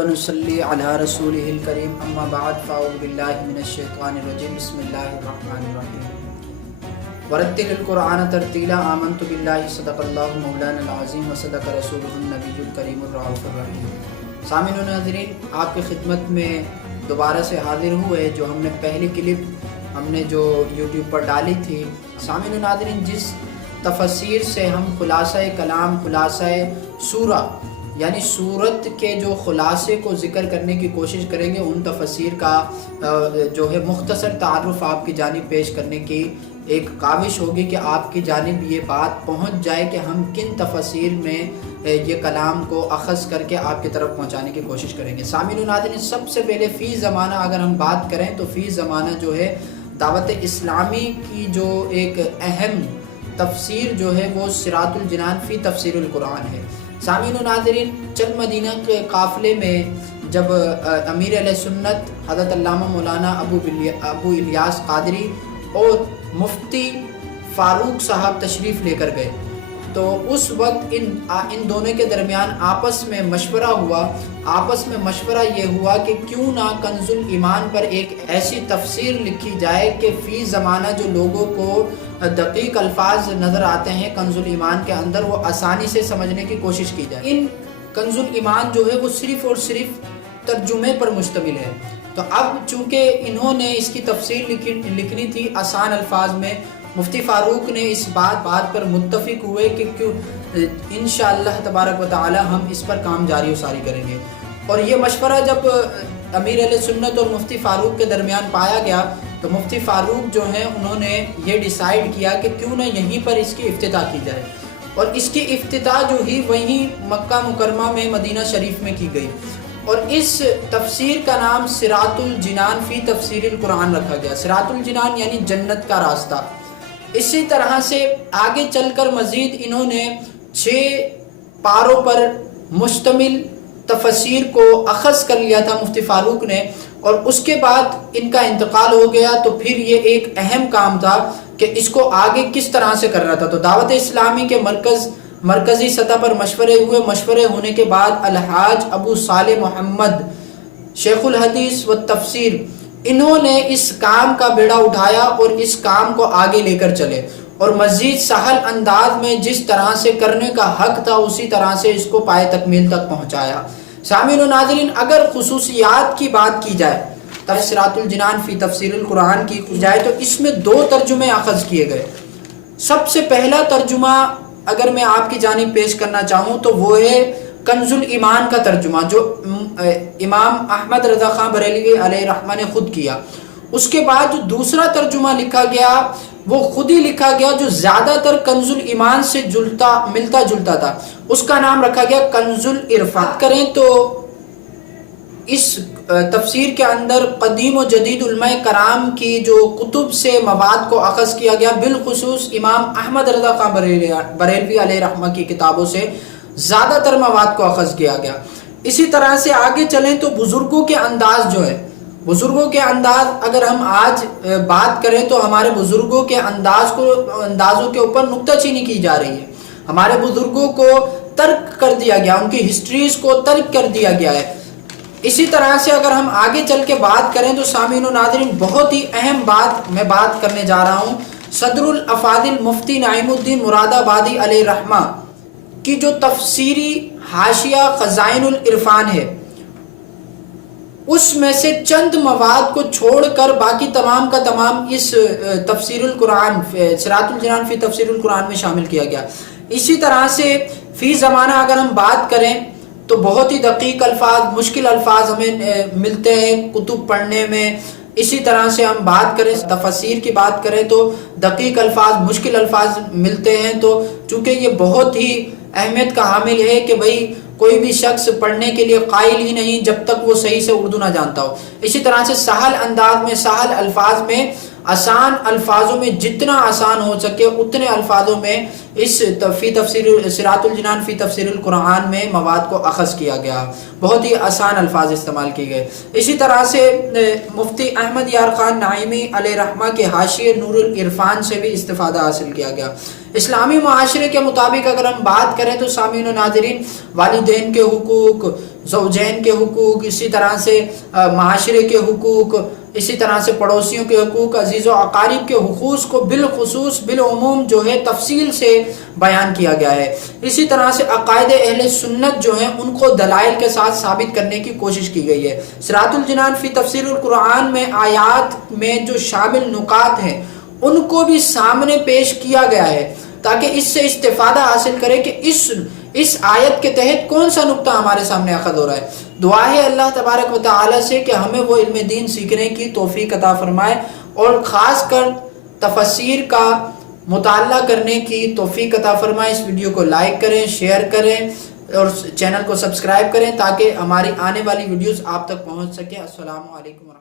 ونصلي على رسوله الكريم اما بعد فاعوذ بالله من الشيطان الرجيم بسم الله الرحمن الرحيم ورتل القرآن ترتیلا آمنت بالله صدق اللہ مولانا العظیم وصدق رسولہ النبی الکریم الرؤوف الرحیم۔ سامعین و ناظرین، آپ کی خدمت میں دوبارہ سے حاضر ہوئے جو ہم نے پہلی کلپ ہم نے جو یوٹیوب پر ڈالی تھی۔ سامعین و ناظرین، جس تفسیر سے ہم خلاصہ کلام، خلاصہ سورہ یعنی سورت کے جو خلاصے کو ذکر کرنے کی کوشش کریں گے، ان تفسیر کا جو ہے مختصر تعارف آپ کی جانب پیش کرنے کی ایک کاوش ہوگی کہ آپ کی جانب یہ بات پہنچ جائے کہ ہم کن تفسیر میں یہ کلام کو اخذ کر کے آپ کی طرف پہنچانے کی کوشش کریں گے۔ سامعین و ناظرین، سب سے پہلے فی زمانہ اگر ہم بات کریں تو فی زمانہ جو ہے دعوت اسلامی کی جو ایک اہم تفسیر جو ہے وہ صراط الجنان فی تفسیر القرآن ہے۔ سامعین و ناظرین، چل مدینہ کے قافلے میں جب امیر اہل سنت حضرت علامہ مولانا ابو الیاس قادری اور مفتی فاروق صاحب تشریف لے کر گئے تو اس وقت ان دونوں کے درمیان آپس میں مشورہ ہوا۔ آپس میں مشورہ یہ ہوا کہ کیوں نہ کنز الایمان پر ایک ایسی تفسیر لکھی جائے کہ فی زمانہ جو لوگوں کو دقیق الفاظ نظر آتے ہیں کنز الایمان کے اندر، وہ آسانی سے سمجھنے کی کوشش کی جائے۔ ان کنز الایمان جو ہے وہ صرف اور صرف ترجمے پر مشتمل ہے، تو اب چونکہ انہوں نے اس کی تفسیر لکھنی تھی آسان الفاظ میں، مفتی فاروق نے اس بات پر متفق ہوئے کہ انشاءاللہ تبارک و تعالی ہم اس پر کام جاری و ساری کریں گے۔ اور یہ مشورہ جب امیر اہل سنت اور مفتی فاروق کے درمیان پایا گیا تو مفتی فاروق جو ہیں انہوں نے یہ ڈیسائیڈ کیا کہ کیوں نہ یہیں پر اس کی افتتاح کی جائے، اور اس کی افتتاح جو ہی وہیں مکہ مکرمہ میں مدینہ شریف میں کی گئی، اور اس تفسیر کا نام صراط الجنان فی تفسیر القرآن رکھا گیا۔ صراط الجنان یعنی جنت کا راستہ۔ اسی طرح سے آگے چل کر مزید انہوں نے 6 پاروں پر مشتمل تفسیر کو اخذ کر لیا تھا مفتی فاروق نے، اور اس کے بعد ان کا انتقال ہو گیا تو پھر یہ ایک اہم کام تھا کہ اس کو آگے کس طرح سے کرنا تھا۔ تو دعوت اسلامی کے مرکزی سطح پر مشورے ہوئے۔ مشورے ہونے کے بعد الحاج ابو صالح محمد شیخ الحدیث و تفسیر، انہوں نے اس کام کا بیڑا اٹھایا اور اس کام کو آگے لے کر چلے، اور مزید سہل انداز میں جس طرح سے کرنے کا حق تھا اسی طرح سے اس کو پائے تکمیل تک پہنچایا۔ سامعین و ناظرین، اگر خصوصیات کی بات کی جائے صراط الجنان فی تفسیر القرآن کی جائے تو اس میں 2 ترجمے اخذ کیے گئے۔ سب سے پہلا ترجمہ اگر میں آپ کی جانب پیش کرنا چاہوں تو وہ ہے کنز الایمان کا ترجمہ، جو امام احمد رضا خان بریلوی علیہ رحمہ نے خود کیا۔ اس کے بعد جو دوسرا ترجمہ لکھا گیا وہ خود ہی لکھا گیا جو زیادہ تر کنز الایمان سے ملتا جلتا تھا، اس کا نام رکھا گیا کنز العرفان۔ کریں تو اس تفسیر کے اندر قدیم و جدید علماء کرام کی جو کتب سے مواد کو اخذ کیا گیا، بالخصوص امام احمد رضا خان بریلوی علیہ رحمہ کی کتابوں سے زیادہ تر مواد کو اخذ کیا گیا۔ اسی طرح سے آگے چلیں تو بزرگوں کے انداز جو ہے، بزرگوں کے انداز اگر ہم آج بات کریں تو ہمارے بزرگوں کے اندازوں کے اوپر نکتہ چینی کی جا رہی ہے۔ ہمارے بزرگوں کو ترک کر دیا گیا، ان کی ہسٹریز کو ترک کر دیا گیا ہے۔ اسی طرح سے اگر ہم آگے چل کے بات کریں تو سامعین و ناظرین، بہت ہی اہم بات میں بات کرنے جا رہا ہوں۔ صدر الافاضل مفتی نعیم الدین مراد آبادی علیہ رحمہ کی جو تفسیری حاشیہ خزائن العرفان ہے، اس میں سے چند مواد کو چھوڑ کر باقی تمام کا تمام اس تفسیر القرآن صراط الجنان فی تفسیر القرآن میں شامل کیا گیا۔ اسی طرح سے فی زمانہ اگر ہم بات کریں تو بہت ہی دقیق الفاظ، مشکل الفاظ ہمیں ملتے ہیں کتب پڑھنے میں۔ اسی طرح سے ہم بات کریں تفسیر کی بات کریں تو دقیق الفاظ، مشکل الفاظ ملتے ہیں، تو چونکہ یہ بہت ہی اہمیت کا حامل ہے کہ بھئی کوئی بھی شخص پڑھنے کے لیے قائل ہی نہیں جب تک وہ صحیح سے اردو نہ جانتا ہو۔ اسی طرح سے سہل انداز میں، سہل الفاظ میں، آسان الفاظوں میں جتنا آسان ہو سکے اتنے الفاظوں میں اس فی تفسیر صراط الجنان فی تفسیر القرآن میں مواد کو اخذ کیا گیا، بہت ہی آسان الفاظ استعمال کیے گئے۔ اسی طرح سے مفتی احمد یار خان نعیمی علیہ رحمہ کے حاشیہ نور العرفان سے بھی استفادہ حاصل کیا گیا۔ اسلامی معاشرے کے مطابق اگر ہم بات کریں تو سامعین و ناظرین، والدین کے حقوق، زوجین کے حقوق، اسی طرح سے معاشرے کے حقوق، اسی طرح سے پڑوسیوں کے حقوق، عزیز و اقارب کے حقوق کو بالخصوص بالعموم جو ہے تفصیل سے بیان کیا گیا ہے۔ اسی طرح سے عقائد اہل سنت جو ہیں ان کو دلائل کے ساتھ ثابت کرنے کی کوشش کی گئی ہے۔ صراط الجنان فی تفسیر القرآن میں آیات میں جو شامل نکات ہیں ان کو بھی سامنے پیش کیا گیا ہے تاکہ اس سے استفادہ حاصل کرے کہ اس آیت کے تحت کون سا نقطہ ہمارے سامنے اخذ ہو رہا ہے۔ دعا ہے اللہ تبارک و تعالی سے کہ ہمیں وہ علم دین سیکھنے کی توفیق عطا فرمائے اور خاص کر تفسیر کا مطالعہ کرنے کی توفیق عطا فرمائے۔ اس ویڈیو کو لائک کریں، شیئر کریں اور چینل کو سبسکرائب کریں تاکہ ہماری آنے والی ویڈیوز آپ تک پہنچ سکے۔ السلام علیکم۔